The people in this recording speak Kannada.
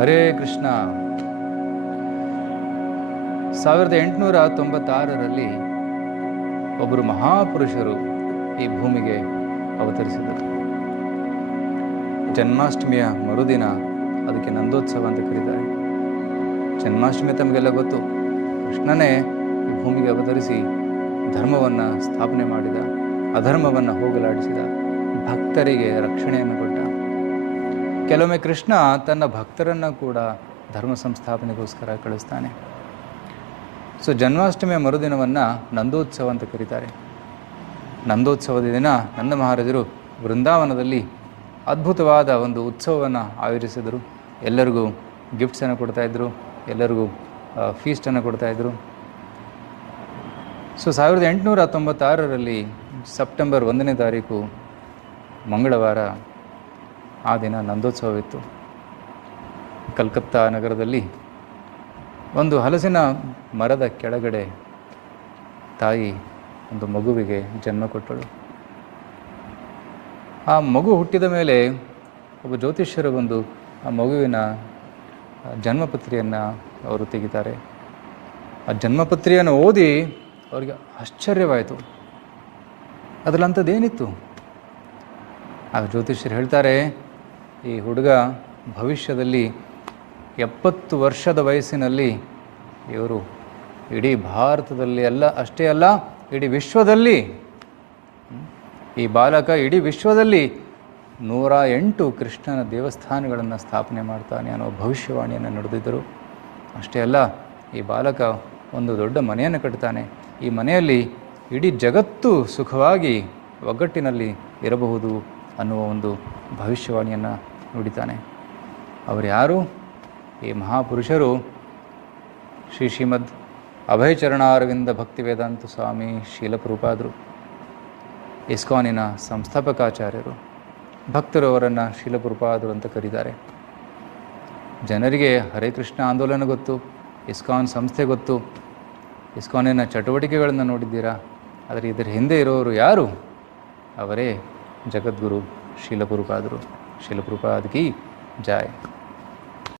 ಹರೇ ಕೃಷ್ಣ. 1896ರಲ್ಲಿ ಒಬ್ಬರು ಮಹಾಪುರುಷರು ಈ ಭೂಮಿಗೆ ಅವತರಿಸಿದರು. ಜನ್ಮಾಷ್ಟಮಿಯ ಮರುದಿನ ಅದಕ್ಕೆ ನಂದೋತ್ಸವ ಅಂತ ಕರೀತಾರೆ. ಜನ್ಮಾಷ್ಟಮಿ ತಮಗೆಲ್ಲ ಗೊತ್ತು. ಕೃಷ್ಣನೇ ಈ ಭೂಮಿಗೆ ಅವತರಿಸಿ ಧರ್ಮವನ್ನು ಸ್ಥಾಪನೆ ಮಾಡಿದ, ಅಧರ್ಮವನ್ನು ಹೋಗಲಾಡಿಸಿದ, ಭಕ್ತರಿಗೆ ರಕ್ಷಣೆಯನ್ನು ಕೊಟ್ಟ. ಕೆಲವೊಮ್ಮೆ ಕೃಷ್ಣ ತನ್ನ ಭಕ್ತರನ್ನು ಕೂಡ ಧರ್ಮ ಸಂಸ್ಥಾಪನೆಗೋಸ್ಕರ ಕಳಿಸ್ತಾನೆ. ಸೊ ಜನ್ಮಾಷ್ಟಮಿಯ ಮರುದಿನವನ್ನು ನಂದೋತ್ಸವ ಅಂತ ಕರೀತಾರೆ. ನಂದೋತ್ಸವದ ದಿನ ನಂದ ಮಹಾರಾಜರು ವೃಂದಾವನದಲ್ಲಿ ಅದ್ಭುತವಾದ ಒಂದು ಉತ್ಸವವನ್ನು ಆಯೋಜಿಸಿದರು. ಎಲ್ಲರಿಗೂ ಗಿಫ್ಟ್ಸನ್ನು ಕೊಡ್ತಾಯಿದ್ರು, ಎಲ್ಲರಿಗೂ ಫೀಸ್ಟನ್ನು ಕೊಡ್ತಾಯಿದ್ರು. ಸೊ 1896ರಲ್ಲಿ ಸೆಪ್ಟೆಂಬರ್ 1ನೇ ತಾರೀಕು ಮಂಗಳವಾರ ಆ ದಿನ ನಂದೋತ್ಸವವಿತ್ತು. ಕಲ್ಕತ್ತಾ ನಗರದಲ್ಲಿ ಒಂದು ಹಲಸಿನ ಮರದ ಕೆಳಗಡೆ ತಾಯಿ ಒಂದು ಮಗುವಿಗೆ ಜನ್ಮ ಕೊಟ್ಟಳು. ಆ ಮಗು ಹುಟ್ಟಿದ ಮೇಲೆ ಒಬ್ಬ ಜ್ಯೋತಿಷ್ಯರು ಬಂದು ಆ ಮಗುವಿನ ಜನ್ಮಪತ್ರಿಯನ್ನು ಅವರು ತೆಗಿತಾರೆ. ಆ ಜನ್ಮಪತ್ರಿಯನ್ನು ಓದಿ ಅವರಿಗೆ ಆಶ್ಚರ್ಯವಾಯಿತು. ಅದರಲ್ಲಂಥದ್ದೇನಿತ್ತು? ಆ ಜ್ಯೋತಿಷ್ಯರು ಹೇಳ್ತಾರೆ, ಈ ಹುಡುಗ ಭವಿಷ್ಯದಲ್ಲಿ 70 ವರ್ಷದ ವಯಸ್ಸಿನಲ್ಲಿ ಇವರು ಇಡೀ ಭಾರತದಲ್ಲಿ ಅಷ್ಟೇ ಅಲ್ಲ, ಇಡೀ ವಿಶ್ವದಲ್ಲಿ, ಈ ಬಾಲಕ ಇಡೀ ವಿಶ್ವದಲ್ಲಿ 108 ಕೃಷ್ಣನ ದೇವಸ್ಥಾನಗಳನ್ನು ಸ್ಥಾಪನೆ ಮಾಡ್ತಾನೆ ಅನ್ನೋ ಭವಿಷ್ಯವಾಣಿಯನ್ನು ನುಡಿದಿದ್ದರು. ಅಷ್ಟೇ ಅಲ್ಲ, ಈ ಬಾಲಕ ಒಂದು ದೊಡ್ಡ ಮನೆಯನ್ನು ಕಟ್ತಾನೆ. ಈ ಮನೆಯಲ್ಲಿ ಇಡೀ ಜಗತ್ತು ಸುಖವಾಗಿ ಒಗ್ಗಟ್ಟಿನಲ್ಲಿ ಇರಬಹುದು ಅನ್ನುವ ಒಂದು ಭವಿಷ್ಯವಾಣಿಯನ್ನು ನುಡಿತಾನೆ. ಅವರು ಯಾರು? ಈ ಮಹಾಪುರುಷರು ಶ್ರೀಮದ್ ಅಭಯಚರಣಾರವಿಂದ ಭಕ್ತಿ ವೇದಾಂತ ಸ್ವಾಮಿ ಶೀಲಪ್ರಭುಪಾದರು, ಇಸ್ಕಾನಿನ ಸಂಸ್ಥಾಪಕಾಚಾರ್ಯರು. ಭಕ್ತರು ಅವರನ್ನು ಶೀಲಪ್ರಭುಪಾದರು ಅಂತ ಕರೀತಾರೆ. ಜನರಿಗೆ ಹರೇ ಕೃಷ್ಣ ಆಂದೋಲನ ಗೊತ್ತು, ಇಸ್ಕಾನ್ ಸಂಸ್ಥೆ ಗೊತ್ತು, ಇಸ್ಕಾನಿನ ಚಟುವಟಿಕೆಗಳನ್ನು ನೋಡಿದ್ದೀರಾ. ಆದರೆ ಇದರ ಹಿಂದೆ ಇರೋರು ಯಾರು? ಅವರೇ ಜಗದ್ಗುರು ಶೀಲಪ್ರಭುಪಾದರು. ಶೀಲಪ್ರಭುಪಾದ ಕಿ ಜೈ.